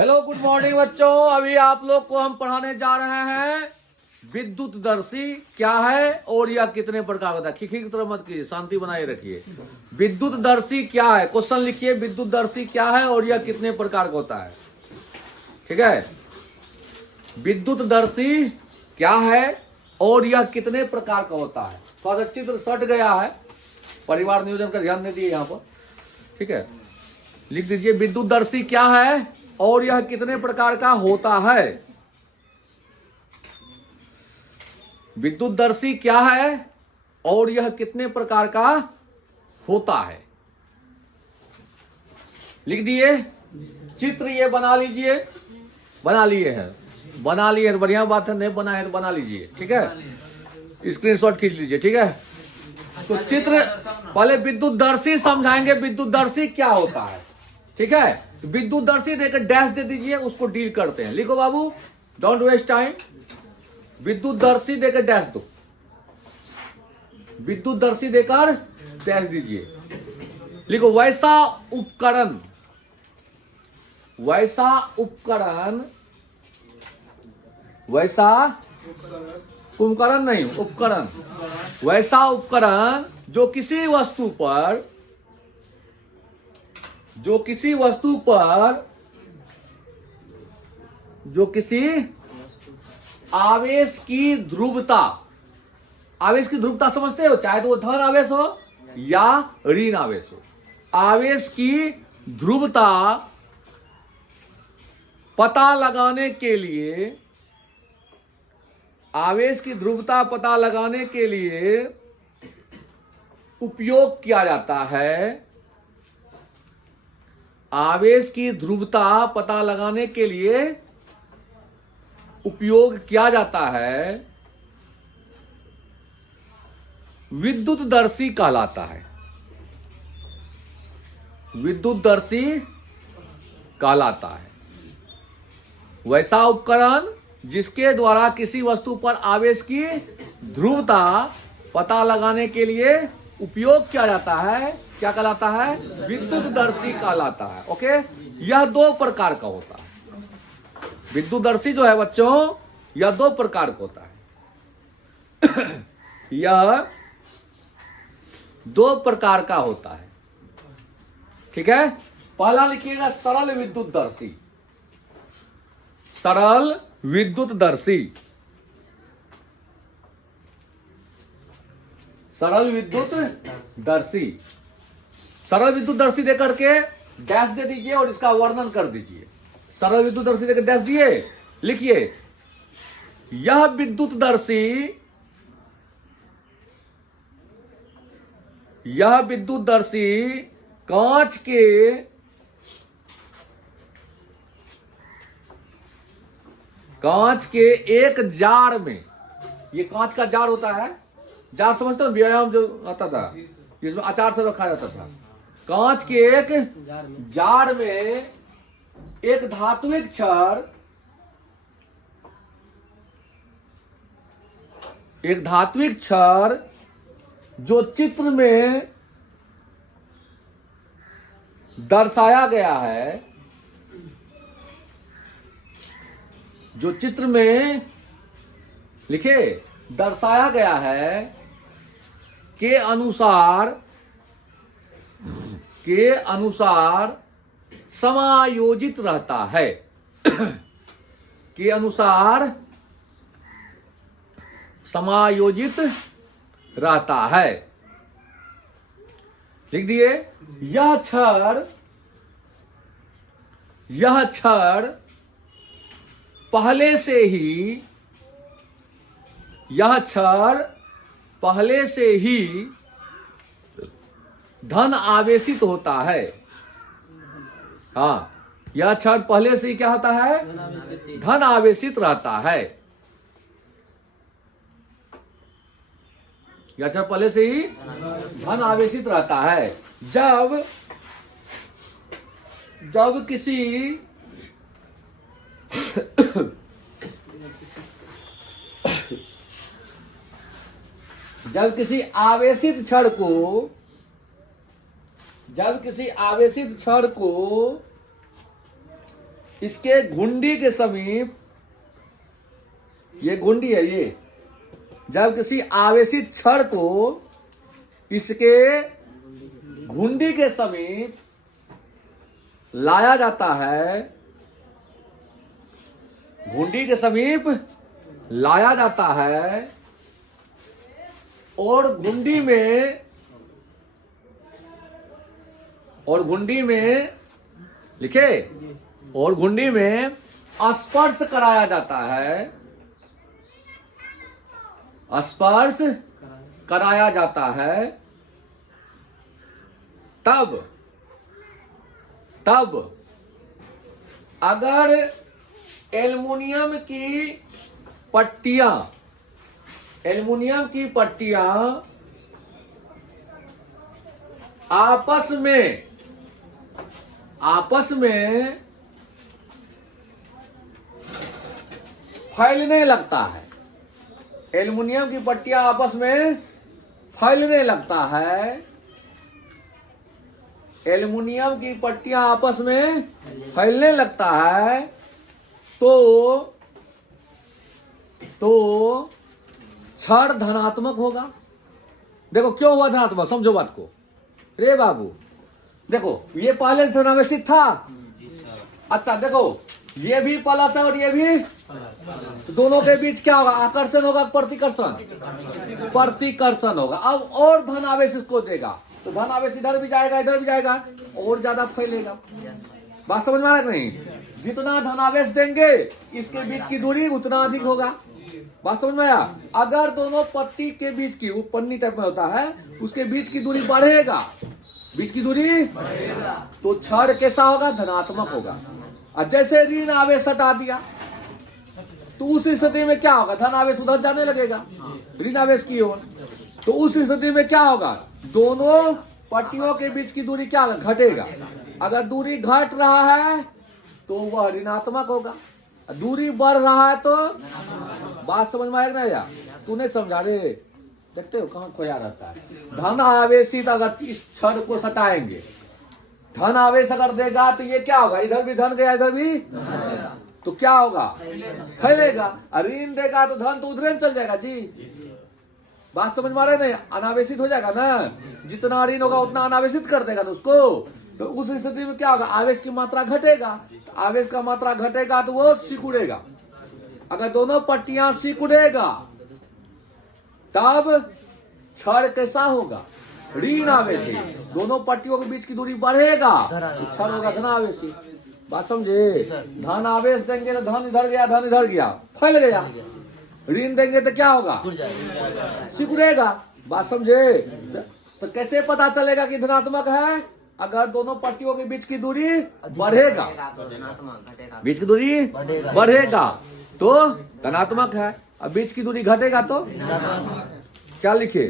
Hello good morning बच्चों। अभी आप लोग को हम पढ़ाने जा रहे हैं विद्युतदर्शी क्या है और यह कितने प्रकार होता है। खिखी की तरह मत कीजिए, शांति बनाए रखिए। विद्युतदर्शी क्या है, क्वेश्चन लिखिए। विद्युतदर्शी क्या है और यह कितने प्रकार का होता है। ठीक है, विद्युतदर्शी क्या है और यह कितने प्रकार का होता है। थोड़ा सा चित्र सट गया है, परिवार नियोजन का ध्यान नहीं दिए यहाँ पर। ठीक है, लिख दीजिए विद्युतदर्शी क्या है और यह कितने प्रकार का होता है। विद्युतदर्शी क्या है और यह कितने प्रकार का होता है, लिख दिए। चित्र ये बना लीजिए, बना लिए हैं, बना लिए बढ़िया बात है, नहीं बना है तो बना लीजिए। ठीक है, स्क्रीनशॉट खींच लीजिए। ठीक है, तो चित्र पहले विद्युतदर्शी समझाएंगे, विद्युतदर्शी क्या होता है। ठीक है, विद्युतदर्शी देकर डैश दे दीजिए, उसको डील करते हैं। लिखो बाबू, डोंट वेस्ट टाइम। विद्युतदर्शी देकर डैश दो, विद्युतदर्शी देकर डैश दीजिए। लिखो वैसा उपकरण, वैसा उपकरण, वैसा उपकरण नहीं, उपकरण, वैसा उपकरण जो किसी वस्तु पर, जो किसी वस्तु पर, जो किसी आवेश की ध्रुवता, आवेश की ध्रुवता समझते हो, चाहे तो वो धन आवेश हो या ऋण आवेश हो। आवेश की ध्रुवता पता लगाने के लिए, आवेश की ध्रुवता पता लगाने के लिए उपयोग किया जाता है। आवेश की ध्रुवता पता लगाने के लिए उपयोग किया जाता है, विद्युतदर्शी कहलाता है। विद्युतदर्शी कहलाता है वैसा उपकरण जिसके द्वारा किसी वस्तु पर आवेश की ध्रुवता पता लगाने के लिए उपयोग किया जाता है। क्या कहलाता है? विद्युतदर्शी कहलाता है। ओके, यह दो प्रकार का होता है। विद्युतदर्शी जो है बच्चों, यह दो प्रकार का होता है। यह दो प्रकार का होता है। ठीक है, पहला लिखिएगा सरल विद्युतदर्शी। सरल विद्युतदर्शी, सरल विद्युतदर्शी, सरल विद्युतदर्शी देकर के डैश दे दीजिए और इसका वर्णन कर दीजिए। सरल विद्युतदर्शी देकर डैश दिए, लिखिए यह विद्युतदर्शी, यह विद्युतदर्शी कांच के, कांच के एक जार में, ये कांच का जार होता है, जार समझते हो, व्यायाम जो आता था जिसमें अचार से रखा जाता था। कांच के एक जार में एक धात्विक क्षण, एक धात्विक क्षण जो चित्र में दर्शाया गया है, जो चित्र में लिखे दर्शाया गया है के अनुसार, के अनुसार समायोजित रहता है। के अनुसार समायोजित रहता है, लिख दिए। यह क्षण, यह क्षण पहले से ही, यह क्षण पहले से ही धन आवेशित होता है। हाँ, यह क्षण पहले से ही क्या होता है? धन आवेशित रहता है। यह क्षण पहले से ही धन आवेशित रहता है। जब, जब किसी जब किसी आवेशित क्षण को, जब किसी आवेशित क्षण को इसके घुंडी के समीप, ये घुंडी है, ये जब किसी आवेशित छड़ को इसके घुंडी के समीप लाया जाता है, घुंडी के समीप लाया जाता है और घुंडी में लिखे, और घुंडी में स्पर्श कराया जाता है, स्पर्श कराया जाता है, तब अगर एल्युमिनियम की पट्टियां आपस में फैलने लगता है, एल्युमिनियम की पट्टियां आपस में फैलने लगता है, एल्युमिनियम की पट्टियां आपस में फैलने लगता है, तो छड़ धनात्मक होगा। देखो क्यों हुआ धनात्मक, समझो बात को। रे बाबू देखो, ये पहले धनावेशित था। अच्छा देखो, ये भी प्लस है और ये भी, दोनों के बीच क्या होगा, आकर्षण होगा, प्रतिकर्षण होगा। अब और धन आवेश इसको देगा तो धन आवेश इधर भी जाएगा, इधर भी जाएगा, और ज्यादा फैलेगा। बात समझ में आ रहा है नहीं? जितना धन आवेश देंगे इसके बीच की दूरी उतना अधिक होगा। बात समझ में आया? अगर दोनों पत्ती के बीच की, वो पन्नी टाइप में होता है, उसके बीच की दूरी बढ़ेगा, बीच की दूरी बढ़ेगा, तो छड़ कैसा होगा, धनात्मक होगा। और जैसे ऋण आवेश हटा दिया तो उस स्थिति में क्या होगा, धन आवेश उधर जाने लगेगा ऋण आवेश की ओर। तो उस स्थिति में क्या होगा, दोनों पट्टियों के बीच की दूरी क्या होगा, घटेगा। अगर दूरी घट रहा है तो वह ऋणात्मक होगा, दूरी बढ़ रहा है तो, बात समझ में आएगा ना यार? तू नहीं समझा रे, देखते हो कहाँ खोया रहता है। धन आवेशित अगर इस छड़ को सटाएंगे, धन आवेश अगर देगा तो ये क्या होगा, इधर भी धन गया, इधर भी, तो क्या होगा, फैलेगा। ऋण देगा तो धन तो उधर चल जाएगा जी। बात समझ में आ रहा है? नहीं, अनावेशित हो जाएगा ना, जितना ऋण होगा उतना अनावेशित कर देगा ना उसको। तो उस स्थिति में क्या होगा, आवेश की मात्रा घटेगा। तो आवेश का मात्रा घटेगा तो वो सिकुड़ेगा। अगर दोनों पट्टियां सिकुड़ेगा तब छड़ कैसा होगा, ऋण आवेशी। दोनों पट्टियों के बीच की दूरी बढ़ेगा तो छड़ होगा धनावेशी। बात समझे? धन आवेश देंगे तो धन इधर गया, धन इधर गया, फैल गया। ऋण देंगे तो क्या होगा, सिकुड़ेगा। बात समझे? तो कैसे पता चलेगा कि धनात्मक है, अगर दोनों पट्टियों के बीच की दूरी बढ़ेगा, बीच की दूरी बढ़ेगा तो धनात्मक है, अब बीच की दूरी घटेगा तो क्या लिखे,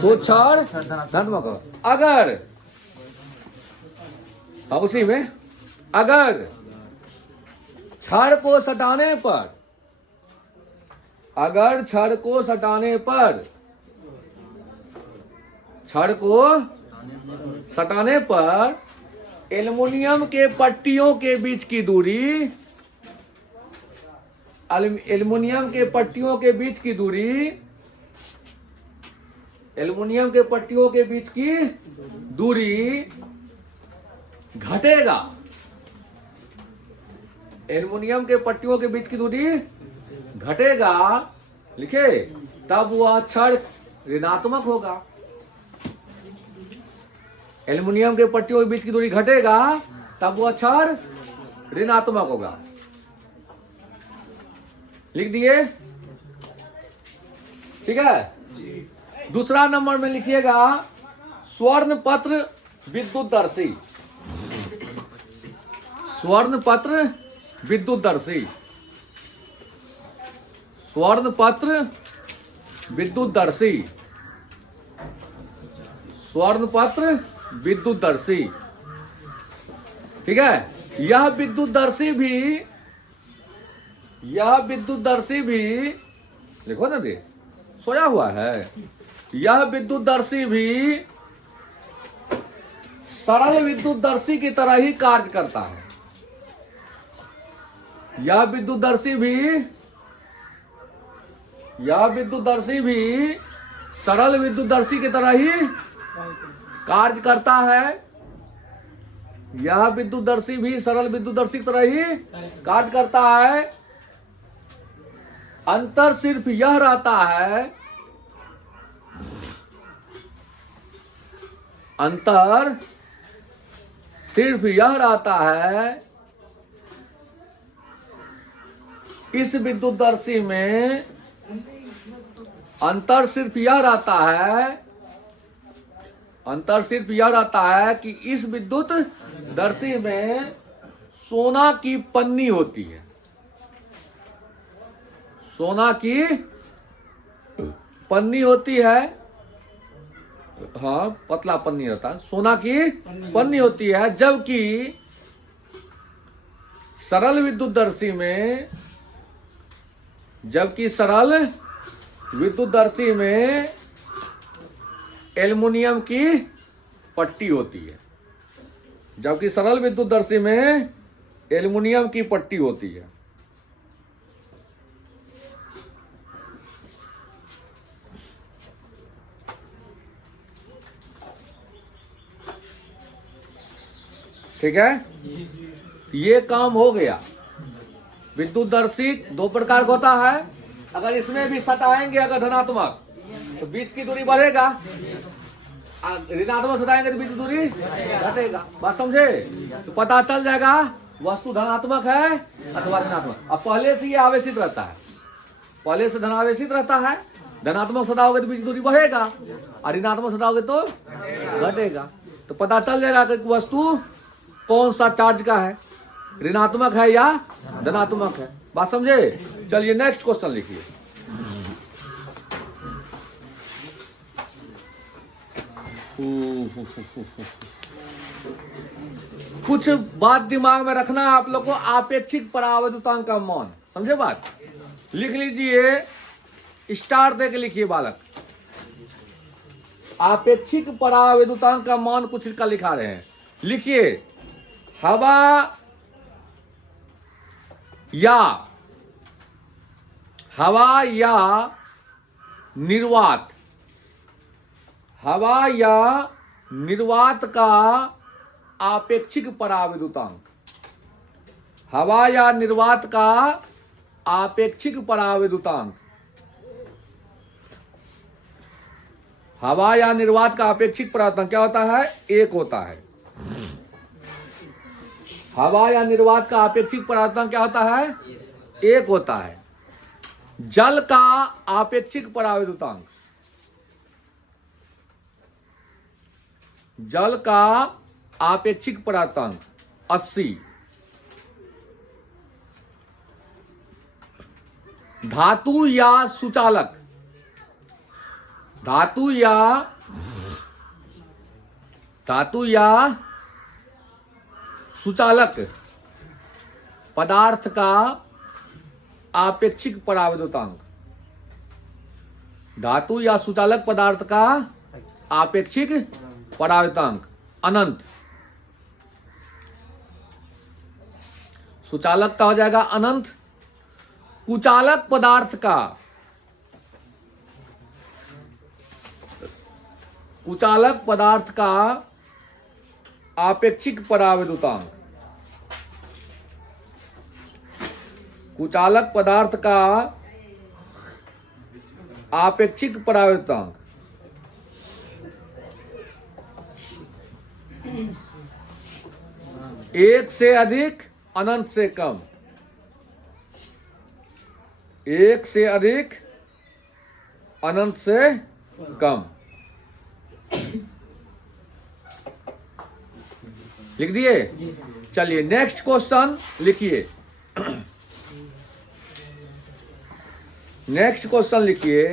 तो छड़ धनात्मक। अगर उसी में अगर छड़ को सटाने पर, अगर छड़ को सटाने पर, छड़ को सटाने पर एल्युमिनियम के पट्टियों के बीच की दूरी, एल्युमिनियम के पट्टियों के बीच की दूरी, एल्युमिनियम के पट्टियों के बीच की दूरी घटेगा, एल्युमिनियम के पट्टियों के बीच की दूरी घटेगा, लिखे, तब वह छड़ ऋणात्मक होगा। एल्युमिनियम के पट्टियों के बीच की दूरी घटेगा तब वह छड़ ऋणात्मक होगा। लिख दिए? ठीक है। दूसरा नंबर में लिखिएगा स्वर्ण पत्र विद्युतदर्शी, स्वर्ण पत्र विद्युतदर्शी, स्वर्ण पत्र विद्युतदर्शी, स्वर्ण पत्र विद्युतदर्शी। ठीक है। यह विद्युतदर्शी भी देखो ना, दे सोया हुआ है। यह विद्युतदर्शी भी सरल विद्युतदर्शी की तरह ही कार्य करता है। यह विद्युतदर्शी भी सरल विद्युतदर्शी की तरह ही कार्य करता है। यह विद्युतदर्शी भी सरल विद्युतदर्शी की तरह ही कार्य करता है। अंतर सिर्फ यह रहता है, अंतर सिर्फ यह रहता है, इस विद्युतदर्शी में अंतर सिर्फ यह रहता है, अंतर सिर्फ यह रहता है कि इस विद्युत दर्शी में सोना की पन्नी होती है। सोना की पन्नी होती है, हाँ पतला पन्नी रहता है, सोना की पन्नी होती है। जबकि सरल विद्युतदर्शी में, जबकि सरल विद्युतदर्शी में एल्युमिनियम की पट्टी होती है। जबकि सरल विद्युतदर्शी में एल्युमिनियम की पट्टी होती है। ठीक है, ये काम हो गया। विद्युतदर्शी दो प्रकार का होता है। अगर इसमें भी सटाएंगे अगर धनात्मक तो बीच की दूरी बढ़ेगा, ऋणात्मक सटाएंगे तो बीच की दूरी घटेगा। बात समझे? तो पता चल जाएगा वस्तु धनात्मक है अथवा ऋणात्मक। अब पहले से ये आवेशित रहता है, पहले से धनावेशित रहता है। धनात्मक सटाओगे तो बीच की दूरी बढ़ेगा और ऋणात्मक सटाओगे तो घटेगा। तो पता चल जाएगा कि वस्तु कौन सा चार्ज का है, ऋणात्मक है या धनात्मक है। बात समझे? चलिए नेक्स्ट क्वेश्चन लिखिए। कुछ बात दिमाग में रखना आप लोग को। आपेक्षिक परावैद्युतांक का मान, समझे बात? लिख लीजिए, स्टार दे के लिखिए बालक। आपेक्षिक परावैद्युतांक का मान कुछ का लिखा रहे हैं। लिखिए, हवा या निर्वात, हवा या निर्वात का आपेक्षिक परावैद्युतांक, हवा या निर्वात का आपेक्षिक परावैद्युतांक, हवा या निर्वात का आपेक्षिक परावैद्युतांक क्या होता है? 1 होता है। हवा या निर्वात का आपेक्षिक परावैद्युतांक क्या होता है? 1 होता है। जल का आपेक्षिक परावैद्युतांक, जल का आपेक्षिक परावैद्युतांक 80। धातु या सुचालक, धातु या सुचालक पदार्थ का आपेक्षिक परावैद्युतांक, धातु या सुचालक पदार्थ का आपेक्षिक परावैद्युतांक अनंत। सुचालक का हो जाएगा अनंत। कुचालक पदार्थ का, कुचालक पदार्थ का आपेक्षिक परावैद्युतांक, कुचालक पदार्थ का आपेक्षिक परावैद्युतांक 1 से अधिक, अनंत से कम। 1 से अधिक, अनंत से कम। लिख दिए? चलिए नेक्स्ट क्वेश्चन लिखिए। नेक्स्ट क्वेश्चन लिखिए,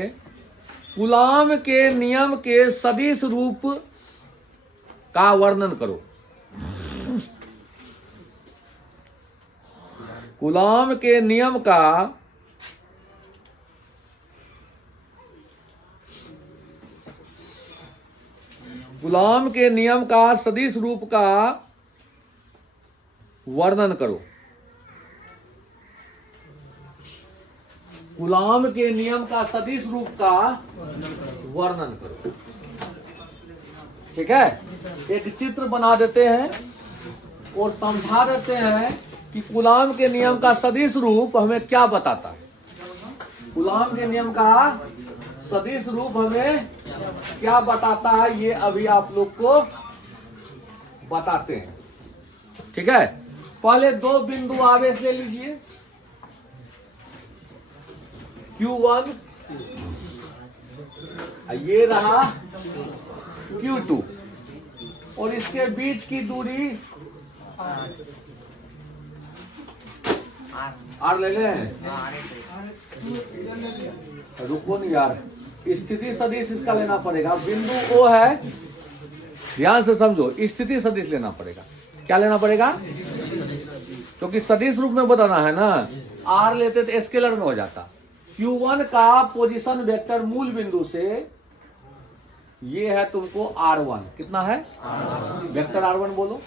कूलाम के नियम के सदिश रूप का वर्णन करो। कूलाम के नियम का कूलाम के नियम का सदिश रूप का वर्णन करो। कूलॉम के नियम का सदिश रूप का वर्णन करो। ठीक है, एक चित्र बना देते हैं और समझा देते हैं कि कूलॉम के नियम का सदिश रूप हमें क्या बताता है। कूलॉम के नियम का सदिश रूप हमें क्या बताता है, ये अभी आप लोग को बताते हैं। ठीक है, पहले दो बिंदु आवेश ले लीजिए, Q1, ये रहा Q2, और इसके बीच की दूरी R ले लें। रुको नहीं यार, स्थिति सदिश इसका लेना पड़ेगा। बिंदु O है, ध्यान से समझो, स्थिति सदिश लेना पड़ेगा। क्या लेना पड़ेगा? क्योंकि सदिश रूप में बताना है ना, R लेते तो स्केलर में हो जाता। Q1 का पोजीशन वेक्टर मूल बिंदु से, ये है तुमको R1, कितना है? वेक्टर R1 बोलो।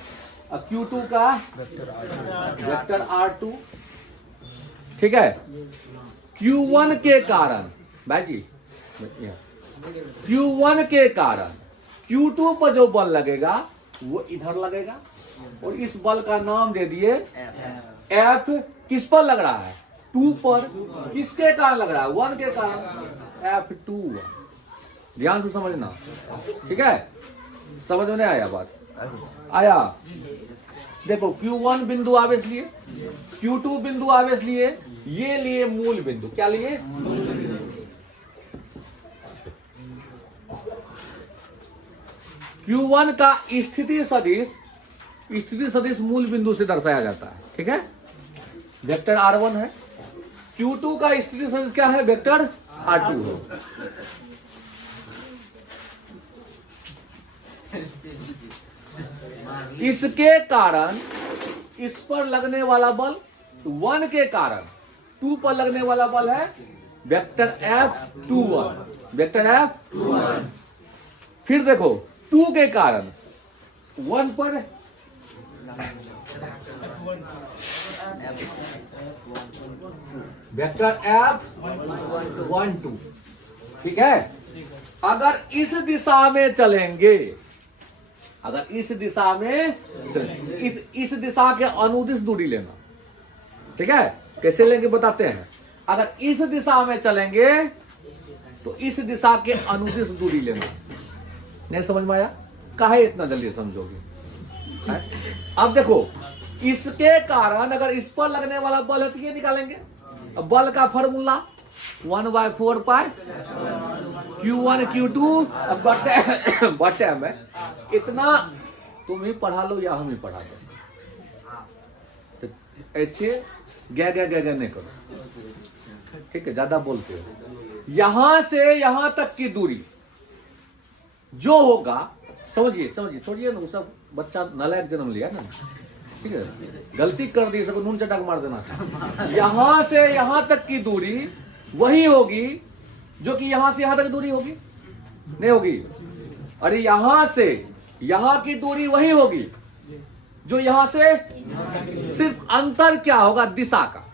और Q2 का वेक्टर R2। ठीक है, Q1 के कारण भाई जी, Q1 के कारण Q2 पर जो बल लगेगा वो इधर लगेगा, और इस बल का नाम दे दिए F। किस पर लग रहा है? 2 पर। किसके कारण लग रहा है? 1 के कारण, F2। ध्यान से समझना। ठीक है, समझ में नहीं आया बात? आया। देखो, Q1 बिंदु आवेश लिए, Q2 बिंदु आवेश लिए, ये लिए मूल बिंदु। क्या लिए? Q1 का स्थिति सदिश मूल बिंदु से दर्शाया जाता है। ठीक है, वेक्टर R1 है। Q2 का स्थिति सदिश क्या है? वेक्टर R2 है। इसके कारण इस पर लगने वाला बल 1 के कारण 2 पर लगने वाला बल है वेक्टर F21। Vector F21। फिर देखो, 2 के कारण 1 पर वेक्टर F12। ठीक है, अगर इस दिशा में चलेंगे, अगर इस दिशा में इस दिशा के अनुदिश दूरी लेना। ठीक है, कैसे लेंगे बताते हैं। अगर इस दिशा में चलेंगे तो इस दिशा के अनुदिश दूरी लेना। नहीं समझ में आया? काहे इतना जल्दी समझोगे? अब देखो, इसके कारण अगर इस पर लगने वाला बल है तो ये निकालेंगे। अब बल का फॉर्मूला 1/4 पाई Q1 Q2 बटे में। इतना तुम ही पढ़ा लो या हम ही पढ़ा दो, तो ऐसे गे नहीं करो। ठीक है, ज्यादा बोलते हो। यहां से यहां तक की दूरी जो होगा, समझिए, छोड़िए ना, सब बच्चा नालायक जन्म लिया ना। ठीक है, गलती कर दी, सबको नून चटाक मार देना। यहां से यहां तक की दूरी वही होगी जो कि यहां से यहां तक दूरी होगी, नहीं होगी? अरे यहां से यहां की दूरी वही होगी जो यहां से, सिर्फ अंतर क्या होगा? दिशा का।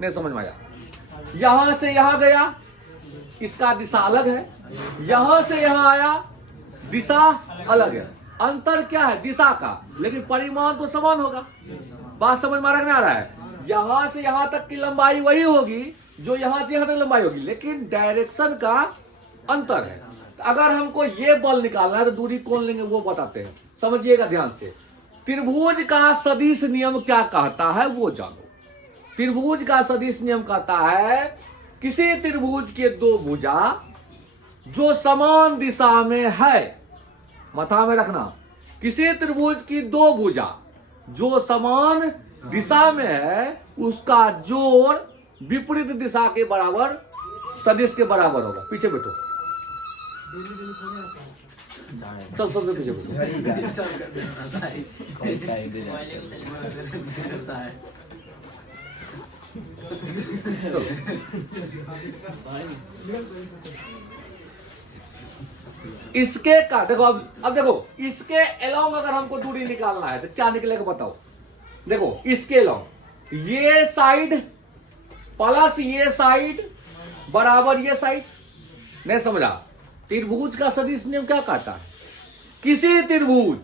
नहीं समझ में आया? यहां से यहां गया, इसका दिशा अलग है। यहां से यहां आया, दिशा अलग है। अंतर क्या है? दिशा का, लेकिन परिमाण तो समान होगा। बात समझ में आ रहा है? यहां से यहां तक की लंबाई वही होगी जो यहां से यहां तक लंबाई होगी, लेकिन डायरेक्शन का अंतर है। अगर हमको ये बल निकालना है तो दूरी कौन लेंगे वो बताते हैं, समझिएगा ध्यान से। त्रिभुज का सदिश नियम क्या कहता है वो जानो। त्रिभुज का सदिश नियम कहता है किसी त्रिभुज के दो भुजा जो समान दिशा में है, मथा में रखना, किसी त्रिभुज की दो भुजा जो समान दिशा में है, उसका जोड़ विपरीत दिशा के बराबर, सदिश के बराबर होगा। पीछे बैठो, चल सबसे पीछे बैठो। इसके का देखो, अब देखो, इसके अलोंग अगर हमको दूरी निकालना है तो क्या निकलेगा बताओ। देखो, इसके अलोंग ये साइड प्लस ये साइड बराबर ये साइड। नहीं समझा? त्रिभुज का सदिश नियम क्या कहता है? किसी त्रिभुज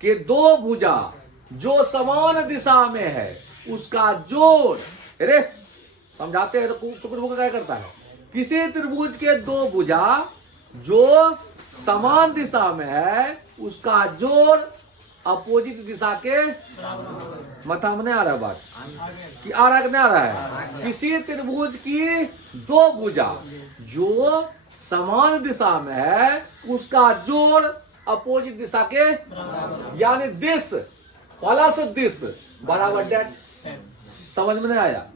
के दो भुजा जो समान दिशा में है उसका जोड़, अरे समझाते हैं तो कुछ क्या करता है? किसी त्रिभुज के दो भुजा जो समान दिशा में है उसका जोड़ अपोजिट दिशा के, मथा में नहीं आ रहा है बात कि आ रहा है कि नहीं आ रहा है? किसी त्रिभुज की दो भुजा जो समान दिशा में है उसका जोड़ अपोजिट दिशा के, यानी दिस प्लस दिस बराबर डेट। समझ में नहीं आया?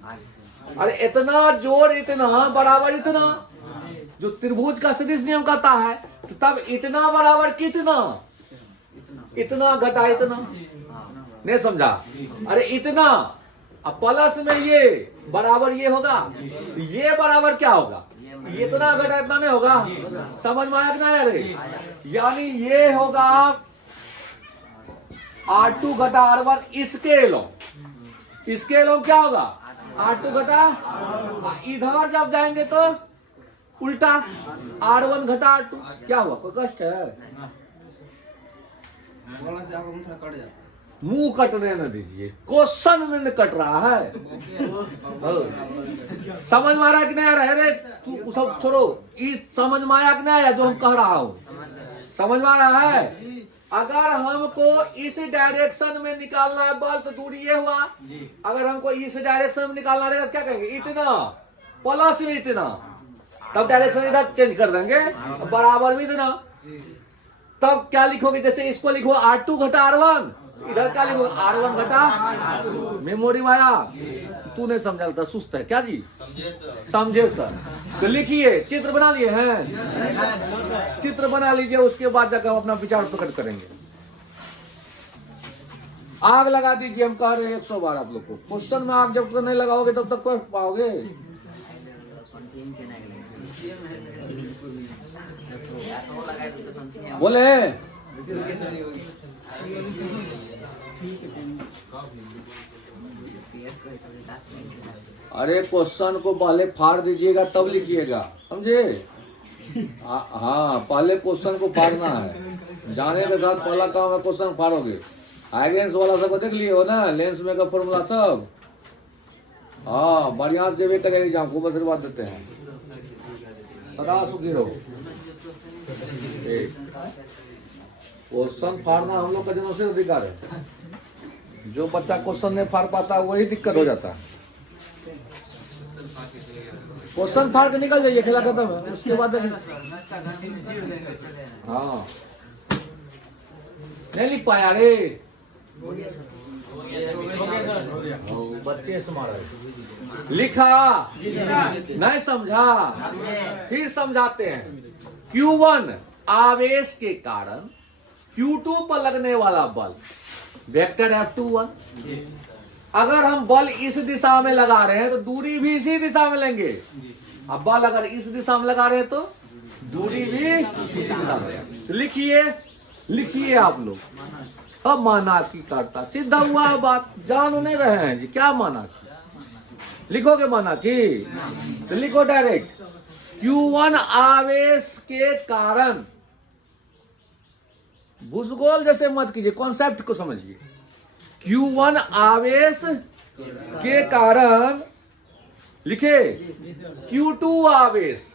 अरे इतना जोड़ इतना बराबर इतना, जो त्रिभुज का सदिश नियम कहता है तो तब इतना बराबर कितना, इतना घटा इतना। नहीं समझा? अरे इतना अब प्लस में ये बराबर ये होगा, ये बराबर क्या होगा? इतना घटा इतना नहीं होगा। समझ में आया कि नहीं? अरे यानी ये होगा R2 घटा R1 इसके लोग, इसके लोग क्या होगा? R2 घटा, इधर जब जाएंगे तो उल्टा R1 घटा R2। क्या हुआ? कोई कष्ट है? मुंह कटने न दीजिए, क्वेश्चन में न कट रहा है। समझ में आ रहा है कि नहीं आ रहा है? अरे तू सब छोड़ो, समझ में आया कि नहीं आया जो हम कह रहा हूं? समझ में आ रहा है? अगर हमको इस डायरेक्शन में निकालना है बल तो दूरी ये हुआ। अगर हमको इस डायरेक्शन में निकालना रहेगा क्या कहेंगे? इतना प्लस में इतना, तब डायरेक्शन इधर चेंज कर देंगे, बराबर में इतना। तब क्या लिखोगे? जैसे इसको लिखो R2 घटा R1, इधर क्या लिखो? R1 घटा। मेमोरी में आया? तू नहीं समझा था, सुस्त है क्या जी? समझे सर? तो लिखिए, चित्र बना लिए हैं? चित्र बना लीजिए, उसके बाद जाकर हम अपना विचार प्रकट करेंगे। आग लगा दीजिए, हम कह रहे हैं 100 बार आप लोग को। क्वेश्चन में आग जब तक नहीं लगाओगे तब तक कोई पाओगे? बोले अरे क्वेश्चन को पहले फाड़ दीजिएगा तब लिखिएगा, समझे? हाँ, पहले क्वेश्चन को फाड़ना है। जाने के साथ पहला काम है क्वेश्चन फाड़ोगे। आइगेंस वाला सब देख लिए हो ना, लेंस में का फॉर्मूला सब। हाँ, बढ़िया से भी करेंगे एग्जाम को, आशीर्वाद देते हैं। सदा सुखी रहो। क्वेश्चन फाड़ना हम लोग का जनों से अधिकार है। जो बच्चा क्वेश्चन नहीं फाड़ पाता वही दिक्कत हो जाता है। क्वेश्चन फाड़ के निकल जाइए, खेला खत्म है। उसके बाद हाँ नहीं लिख पाया रे, बच्चे स्मार्ट लिखा नहीं समझा, फिर समझाते हैं। Q1 आवेश के कारण Q2 पर लगने वाला बल वेक्टर F21। अगर हम बल इस दिशा में लगा रहे हैं तो दूरी भी इसी दिशा में लेंगे। अब बल अगर इस दिशा में लगा रहे हैं तो दूरी भी इसी दिशा में। लिखिए लिखिए आप लोग। अब माना की करता सीधा हुआ बात, जान नहीं रहे हैं जी क्या माना की? लिखोगे माना की तो लिखो डायरेक्ट। Q1 आवेश के कारण, भूसगोल जैसे मत कीजिए, कॉन्सेप्ट को समझिए। Q1 आवेश के कारण लिखे Q2 आवेश,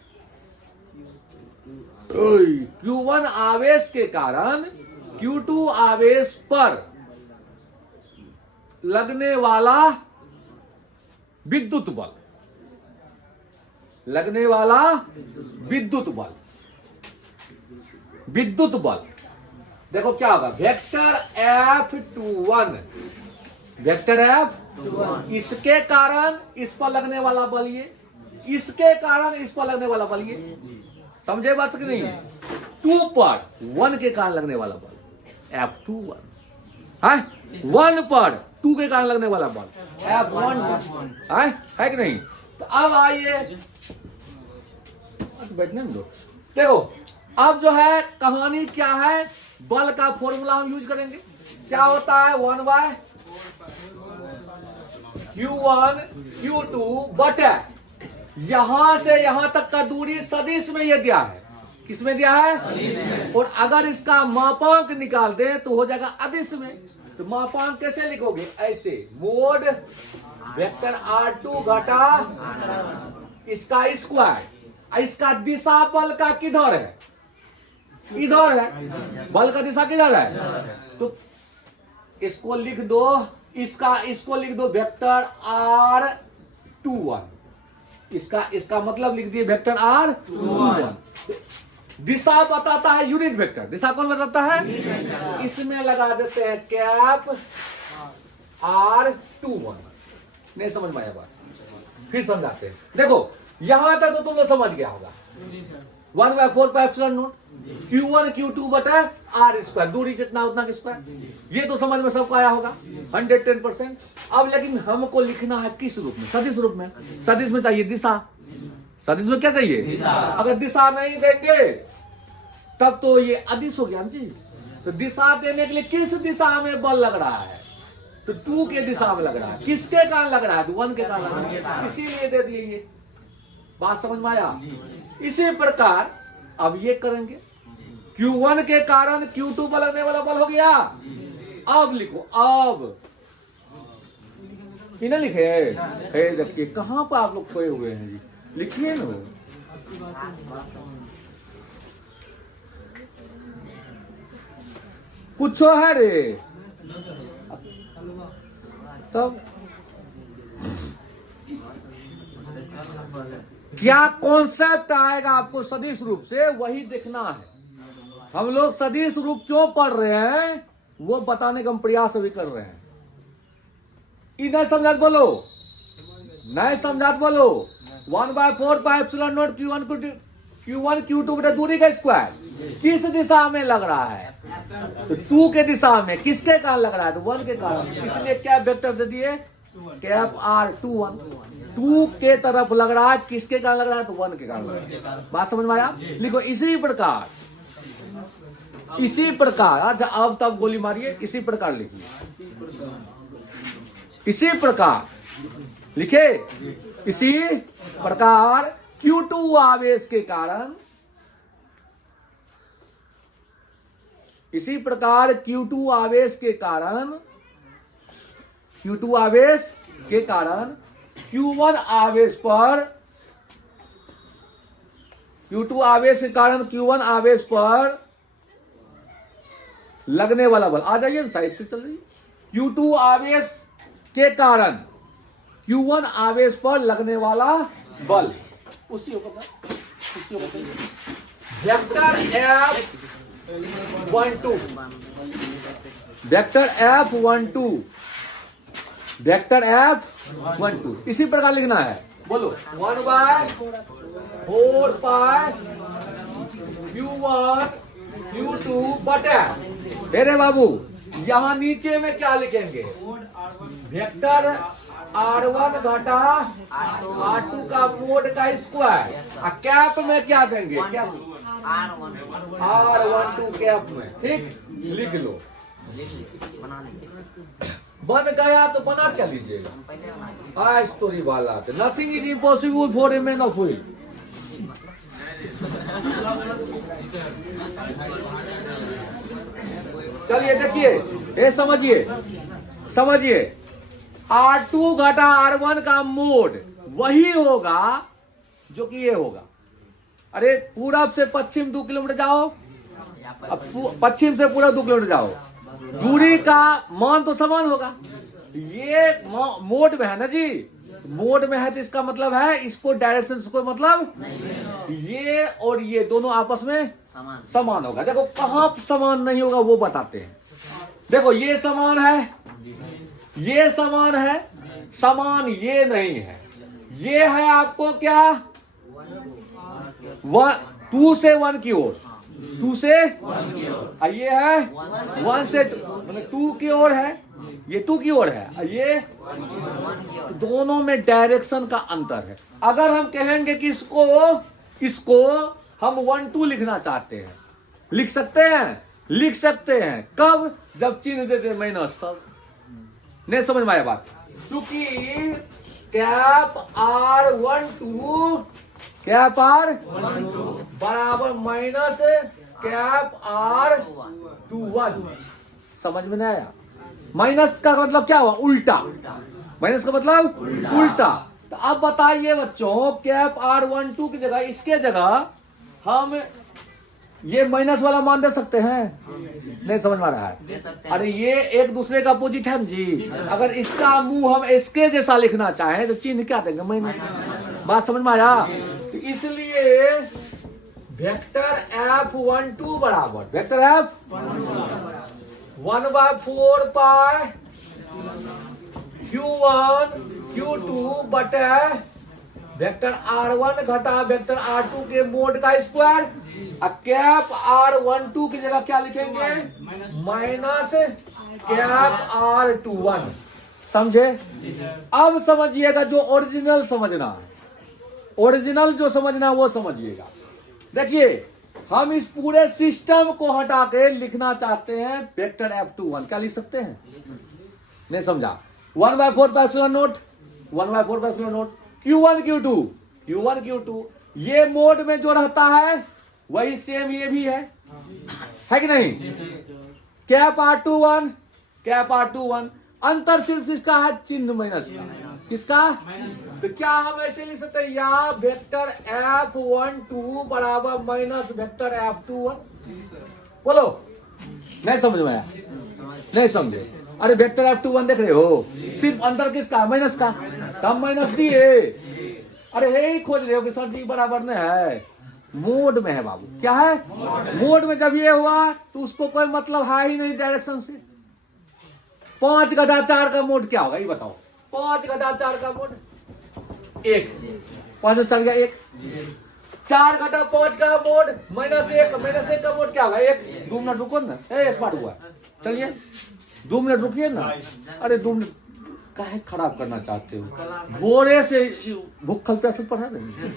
Q1 आवेश के कारण Q2 आवेश पर लगने वाला विद्युत बल, लगने वाला विद्युत बल, विद्युत बल देखो क्या होगा? वेक्टर F21, वेक्टर F21, इसके कारण इस पर लगने वाला बल ये, इसके कारण इस पर लगने वाला बल ये। समझे बात कि नहीं? 2 पर 1 के कारण लगने वाला बल F21 है, 1 पर 2 के कारण लगने वाला बल F1 है कि नहीं? तो अब आइए बैठने दो। देखो अब जो है कहानी क्या है, बल का फॉर्मूला हम यूज करेंगे। क्या होता है? 1/Q1 Q2 बटे यहां से यहां तक का दूरी सदिश में ये दिया है। किसमें दिया है? और अगर इसका मापांक निकाल दें तो हो जाएगा अदिश में। तो मापांक कैसे लिखोगे? ऐसे, मोड वेक्टर R2 घटा इसका स्क्वायर, इसका दिशा बल का किधर है? इधर है। बल का दिशा किधर है? तो इसको लिख दो, इसको लिख दो वेक्टर R21। इसका मतलब लिख दिए वेक्टर R21। दिशा बताता है यूनिट वेक्टर। दिशा कौन बताता है? इसमें लगा देते हैं कैप R21। नहीं समझ में आया बात? फिर समझाते हैं। देखो यहां तक तो तुम लोग समझ गया होगा। 1/4 Q1 Q2 बटा R², दूरी जितना उतना किस पर, ये तो समझ में सबको आया होगा 110%। अब लेकिन हमको लिखना है किस रूप में? सदिश रूप में। सदिश में चाहिए दिशा। सदिश में क्या चाहिए? दिशा। अगर दिशा नहीं देंगे तब तो ये अदिश हो गया जी। तो दिशा देने के लिए किस दिशा में बल लग रहा है? तो 2 के दिशा में लग रहा है। किसके कारण लग रहा है? तो 1 के कारण लग रहा है, इसीलिए दे दिए। ये बात समझ में आया? इसी प्रकार अब ये करेंगे, Q1 के कारण Q2 पर लगने वाला बल हो गया। अब लिखो, अब इन्हें लिखे है, देखिए कहां पर आप लोग खोए हुए हैं जी, लिखिए ना। पूछो है रे तब क्या कॉन्सेप्ट आएगा आपको सदिश रूप से, वही देखना है। हम लोग सदिश रूप क्यों पढ़ रहे हैं वो बताने का हम प्रयास भी कर रहे हैं। नहीं समझात बोलो, नहीं समझात बोलो। 1/4 Q1 Q2 बटा दूरी का स्क्वायर किस दिशा में लग रहा है? तो 2 के दिशा में। किसके कारण लग रहा है? तो 1 के कारण। इसलिए क्या वेक्टर दे दिए? Cap R21। 2 के तरफ लग रहा है। किसके कारण लग रहा है? तो 1 के कारण लग रहा है। बात समझ में आया? लिखो इसी प्रकार, इसी प्रकार। अच्छा अब तब गोली मारिए, इसी प्रकार लिखिए। इसी प्रकार लिखे, इसी प्रकार Q2 आवेश के कारण, इसी प्रकार Q2 आवेश के कारण, Q2 आवेश के कारण Q1 आवेश पर, Q2 आवेश के कारण Q1 आवेश पर लगने वाला बल, आ जाइए साइड से चल रही। Q2 आवेश के कारण Q1 आवेश पर लगने वाला बल उसी vector F12, vector F12, vector F12 इसी प्रकार लिखना है। बोलो 1/4 Q1 Q2 बटा, अरे बाबू यहां नीचे में क्या लिखेंगे? वेक्टर R1 घटा R2 का मोड का स्क्वायर। कैप में क्या देंगे? क्या R12 कैप में, ठीक लिख लो। बन गया तो बना क्या लीजिएगा? आज तो वाला nothing is impossible for a man of will. चलिए देखिए, ये समझिए, समझिए R2 घटा R1 का मोड वही होगा जो कि ये होगा। अरे पूरब से पश्चिम 2 किलोमीटर जाओ, अब पश्चिम से पूरब 2 किलोमीटर जाओ, दूरी का मान तो समान होगा। ये मोड में है ना जी, मोड में है तो इसका मतलब है इसको डायरेक्शन से कोई मतलब नहीं। ये और ये दोनों आपस में समान होगा। देखो कहां समान नहीं होगा वो बताते हैं। देखो ये समान है, ये समान है, समान ये नहीं है। ये है आपको क्या 2 से 1 की ओर, 2 से 1 की ओर, ये है 1 से मतलब 2 की ओर है, ये 2 की ओर है, ये दोनों में डायरेक्शन का अंतर है। अगर हम कहेंगे कि इसको हम 1-2 लिखना चाहते हैं, लिख सकते हैं, लिख सकते हैं। कब? जब चिन्ह देते माइनस, तब। नहीं समझ में आया बात? चूंकि कैप R12 कैप R बराबर माइनस कैप R21। समझ में नहीं आया? माइनस का मतलब क्या हुआ? उल्टा। माइनस का मतलब उल्टा। तो अब बताइए बच्चों, कैप R12 की जगह, इसके जगह हम ये माइनस वाला मान दे सकते हैं? नहीं समझ में आ रहा है? अरे ये एक दूसरे का अपोजिट है जी। अगर इसका मुंह हम इसके जैसा लिखना चाहें तो चिन्ह क्या देंगे? माइनस। बात समझ में आया? तो इसलिए वेक्टर F12 बराबर वेक्टर F 1/4 पाई Q1 Q2 बटे वेक्टर R1 घटा वेक्टर R2 के मोड का स्क्वायर। कैप R12 की जगह क्या लिखेंगे? Minus cap R21। समझे? अब समझिएगा, जो ओरिजिनल समझना है, ओरिजिनल जो समझना वो समझिएगा। देखिए, हम इस पूरे सिस्टम को हटा के लिखना चाहते हैं वेक्टर F21। क्या लिख सकते हैं? नहीं समझा? 1/4 नोट 1/4 नोट Q1 Q2 ये मोड में जो रहता है वही सेम ये भी है कि नहीं? कैप R21 अंतर सिर्फ किसका है? चिन्ह माइनस का। किसका? तो क्या हम ऐसे लिख सकते हैं? या वेक्टर F12 बराबर माइनस वेक्टर F21? बोलो। नहीं समझ में आया? नहीं समझे? अरे वेक्टर F21 देख रहे हो, सिर्फ अंतर किसका? माइनस का। कम माइनस दिए। अरे यही खोज रहे हो कि सर जी बराबर नहीं है, मोड में है बाबू। क्या है? मोड में जब ये हुआ तो उसको कोई मतलब है ही नहीं डायरेक्शन से। 5/4 का मोड क्या होगा ये बताओ? 5/4 का मोड 1, 5 में चल गया 1। 4/5 का मोड -1 का मोड क्या होगा? 1। 2 मिनट रुको ना, स्मार्ट हुआ। चलिए 2 मिनट रुकिए ना। अरे 2 मिनट काहे खराब करना चाहते हो? बोरे से भूखल प्यासल पढ़ा नहीं।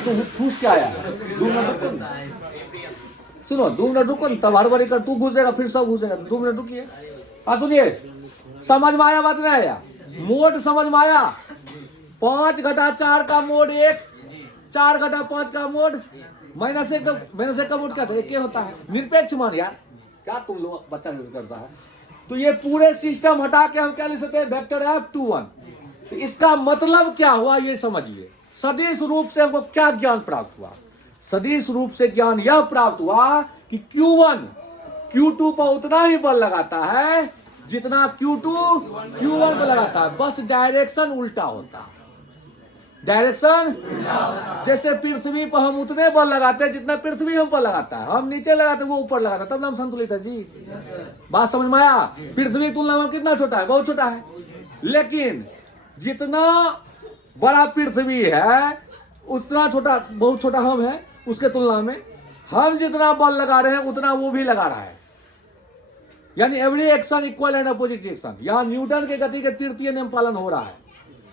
तू ठूस के आया है। 2 मिनट रुको ना। सुनो 2 मिनट रुको ना, तब हर बारी कर तू घुसेगा फिर सब घुसेगा। 2 मिनट रुकिए। हाँ सुनिए, समझ में आया बात नहीं आया? मोड समझ में आया? 5/4 का मोड 1, 4/5 का मोड -1 का मोड क्या था? 1 होता है। निरपेक्ष मान यार, क्या तुम लोग बच्चा करता है? तो ये पूरे सिस्टम हटा के हम क्या लिख सकते हैं? Vector F21। तो इसका मतलब क्या हुआ ये समझिए। सदिश रूप से हमको क्या ज्ञान प्राप्त हुआ? सदिश रूप से ज्ञान यह प्राप्त हुआ कि Q1 Q2 पर उतना ही बल लगाता है जितना Q2 Q1 पर लगाता है, बस डायरेक्शन उल्टा होता है। डायरेक्शन जैसे पृथ्वी पर हम उतने बल लगाते हैं जितना पृथ्वी हम पर लगाता है। हम नीचे लगाते वो ऊपर लगाता है, तब नाम संतुलित है जी। बात समझ में आया? पृथ्वी तुलना में कितना छोटा है? बहुत छोटा है। लेकिन जितना बड़ा पृथ्वी है उतना छोटा, बहुत छोटा हम है उसके तुलना में। हम जितना बल लगा रहे हैं उतना वो भी लगा रहा है। यानी every action equal and opposite action. यहां न्यूटन के गति के तृतीय नियम पालन हो रहा है।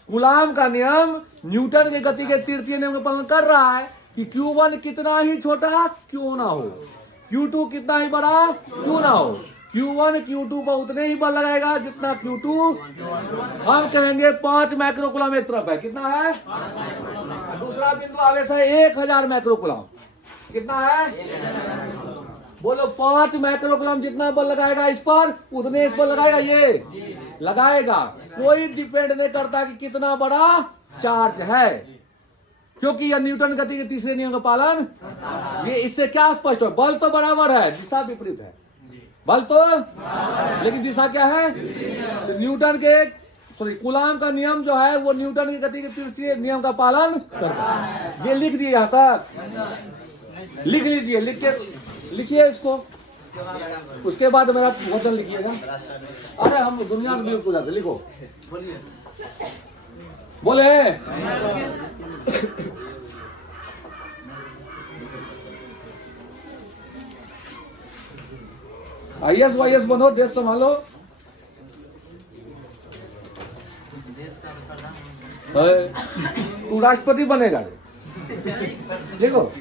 कूलाम का नियम न्यूटन के गति के तृतीय नियम का पालन कर रहा है कि Q1 कितना ही छोटा क्यों ना हो, Q2 कितना ही बड़ा क्यों ना हो, Q1 Q2 पर उतने ही बल लगाएगा जितना Q2। हम कहेंगे 5 माइक्रोकूलम एक तरफ है। कितना है? दूसरा बिंदु आवेश है 1000 माइक्रोकूलम। कितना है? बोलो 5 माइक्रोकूलम जितना बल लगाएगा इस पर उतने इस पर लगाएगा। ये लगाएगा, कोई डिपेंड नहीं करता कि कितना बड़ा चार्ज है, क्योंकि यह न्यूटन गति के तीसरे नियम का पालन। ये इससे क्या स्पष्ट है? बल तो बराबर है, दिशा विपरीत है। बल तो, लेकिन दिशा क्या है? तो न्यूटन के कूलाम का नियम जो है वो न्यूटन की गति के तीसरे नियम का पालन करता है। ये लिख दिए, यहां तक लिख लीजिए। लिखिए इसको, उसके बाद मेरा वचन लिखिएगा। अरे हम दुनिया से बिल्कुल जाते। लिखो, बोले IAS YAS बनो, देश संभालो। तू राष्ट्रपति बनेगा। लिखो,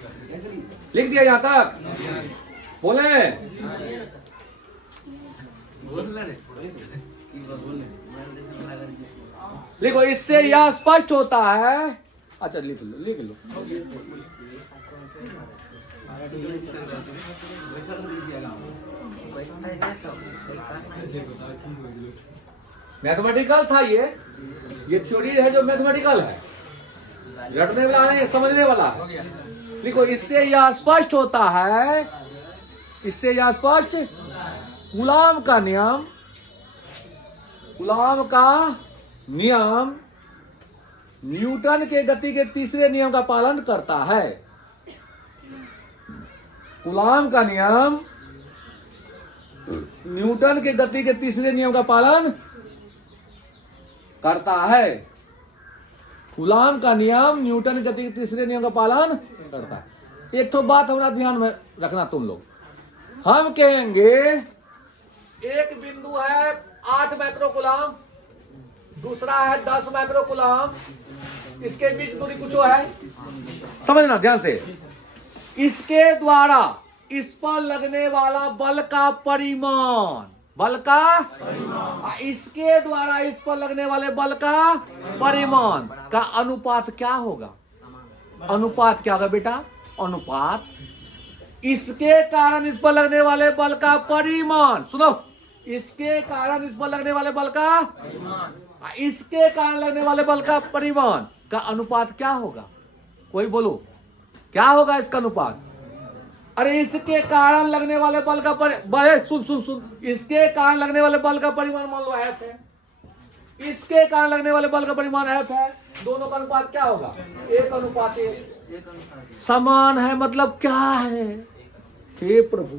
लिख दिया यहां तक। बोले लिखो, इससे यह स्पष्ट होता है। अच्छा लिख लो, लिख लो। मैथमेटिकल था ये थ्योरी है जो मैथमेटिकल है, रटने वाला नहीं, समझने वाला है। लिखो, इससे यह स्पष्ट होता है, इससे यह स्पष्ट, कूलाम का नियम, कूलाम का नियम न्यूटन के गति के तीसरे नियम का पालन करता है। कूलाम का नियम न्यूटन के गति के तीसरे नियम का पालन करता है। कूलाम का नियम न्यूटन के गति के तीसरे नियम का पालन करता है। एक तो बात हमारा ध्यान में रखना तुम लोग, हम कहेंगे एक बिंदु है 8 माइक्रो कूलाम, दूसरा है 10 माइक्रो कूलाम, इसके बीच दूरी कुछ है, समझना ध्यान से। इसके द्वारा इस पर लगने वाला बल का परिमाण, बल का परिमाण, इसके द्वारा इस पर लगने वाले बल का परिमाण का अनुपात क्या होगा? अनुपात क्या होगा बेटा? अनुपात इसके कारण इस पर लगने वाले बल का परिमाण, सुनो, इसके कारण इस पर लगने वाले बल का परिमाण, इसके कारण लगने वाले बल का परिमाण का अनुपात क्या होगा? कोई बोलो, क्या होगा इसका अनुपात? अरे इसके कारण लगने वाले बल का सुन, इसके कारण लगने वाले बल का परिमाण मान लो F है, इसके कारण लगने वाले बल का परिमाण F है, दोनों का अनुपात क्या होगा? 1:1। समान है मतलब क्या है? हे प्रभु,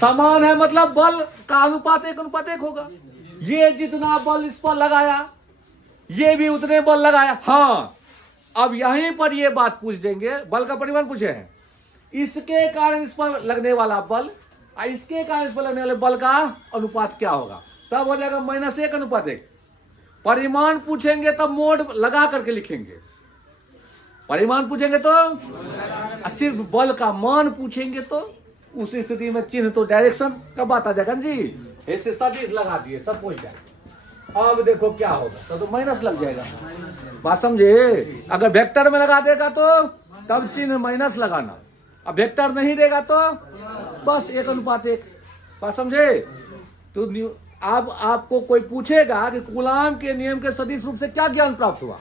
समान है मतलब बल का अनुपात 1:1 होगा। ये जितना बल इस पर लगाया, ये भी उतने बल लगाया। हाँ, अब यहीं पर ये बात पूछ देंगे, बल का परिमाण पूछे हैं, इसके कारण इस पर लगने वाला बल, इसके कारण इस पर लगने वाले बल का अनुपात क्या होगा? तब हो जाएगा -1:1। परिमाण पूछेंगे तब मोड लगा करके लिखेंगे, परिमाण पूछेंगे तो, सिर्फ बल का मान पूछेंगे तो उस स्थिति में चिन्ह तो डायरेक्शन का बात आ जाएगा जी, ऐसे सदिश लगा दिए सब पहुंच जाएगा। अब देखो क्या होगा, तो माइनस लग जाएगा, बात समझे? अगर वेक्टर में लगा देगा तो तब चिन्ह माइनस लगाना, अब वेक्टर नहीं देगा तो बस 1:1, बात समझे? तो अब आपको कोई पूछेगा कि कूलाम के नियम के सदिश रूप से क्या ज्ञान प्राप्त हुआ,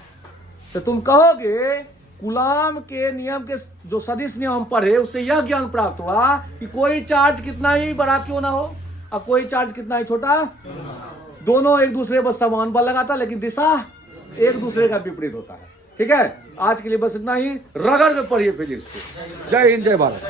तो तुम कहोगे कूलाम के नियम के जो सदिश नियम हम पढ़े उससे यह ज्ञान प्राप्त हुआ कि कोई चार्ज कितना ही बड़ा क्यों ना हो और कोई चार्ज कितना ही छोटा, दोनों एक दूसरे पर समान बल लगाता लेकिन दिशा एक दूसरे का विपरीत होता है। ठीक है, आज के लिए बस इतना ही, रगड़ के पढ़िए फिजिक्स को। जय हिंद, जय भारत।